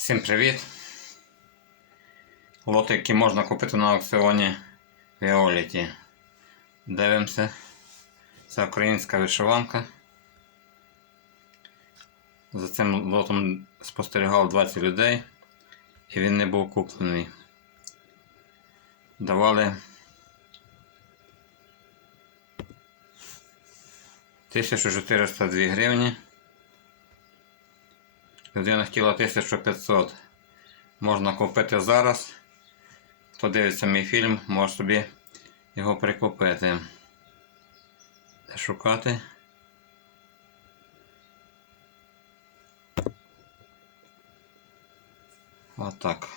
Всім привіт! Лоти, які можна купити на аукціоні Віоліті. Дивимося. Це українська вишиванка. За цим лотом спостерігав 20 людей і він не був куплений. Давали 1402 гривні. Людина хотіла 1500. Можна купити зараз. Хто дивиться мій фільм, може собі його прикупити. Де шукати? Отак.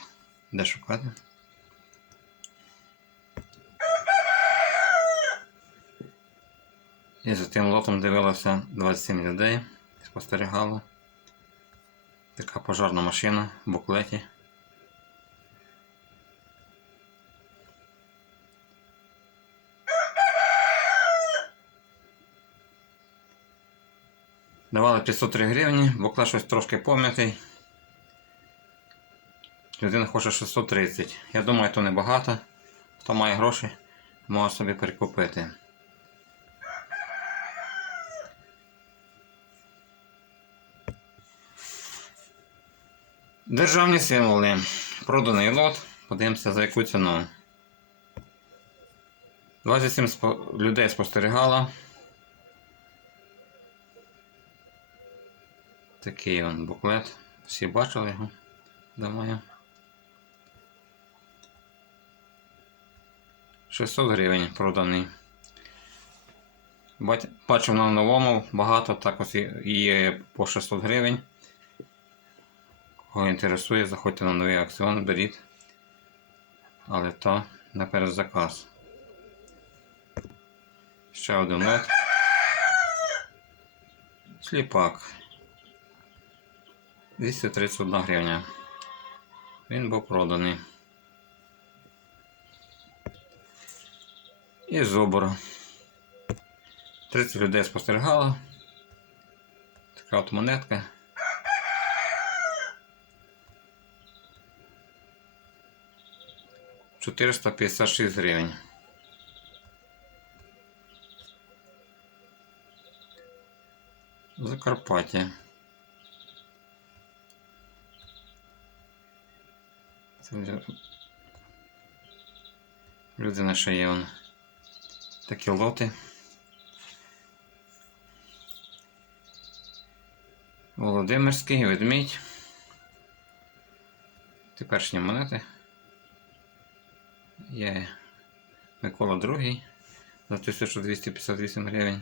Де шукати? І за тим лотом дивилося 27 людей, спостерігало. Така пожарна машина в буклеті. Давали 503 гривні, буклет щось трошки пом'ятий. Людина хоче 630. Я думаю, то небагато. Хто має гроші, може собі перекупити. Державні символи. Проданий лот. Подивимося за яку ціну. 27 спо- людей спостерігало. Такий он буклет. Всі бачили його, думаю. 600 гривень проданий. Бачив на новому багато, також і по 600 гривень. Кого інтересує, заходьте на новий акціон, беріть. Але то на перезаказ. Ще один лот. Сліпак. 231 гривня. Він був проданий. І зубр. 30 людей спостерігало. Така от монетка. Чотириста п'ятдесят шість гривень. Закарпаття. Це людина ще є. Такі лоти. Володимирський, ведмідь. Теперішні монети. Є Микола II за 1258 гривень.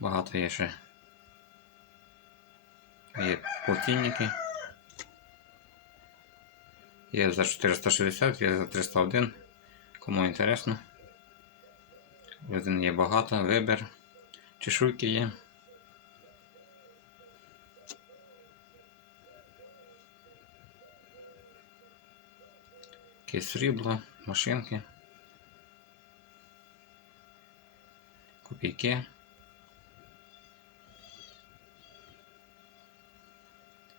Багато є ще. Є полтинники. Є за 460, є за 301. Кому інтересно. Один є багато, вибір. Чешуйки є. Якесь срібло, машинки. Копійки.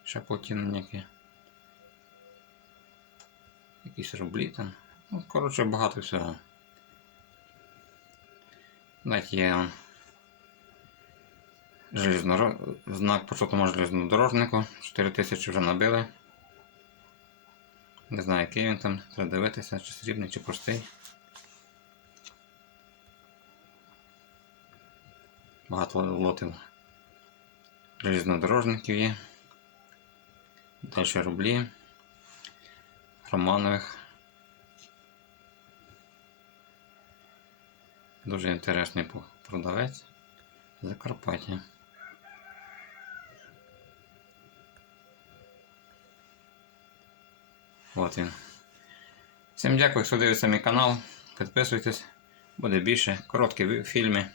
Ще полтинники. Якісь рублі там. Ну, коротше, багато всього. Навіть є железнор... знак почутому железнодорожнику. 4 тисячі вже набили. Не знаю, який він там, треба дивитися, чи срібний, чи простий. Багато лотів железнодорожників є. Далі рублі. Романових. Дуже інтересний продавець Закарпаття. От він. Всім дякую, хто дивиться мій канал. Підписуйтесь, буде більше. Короткі фільми.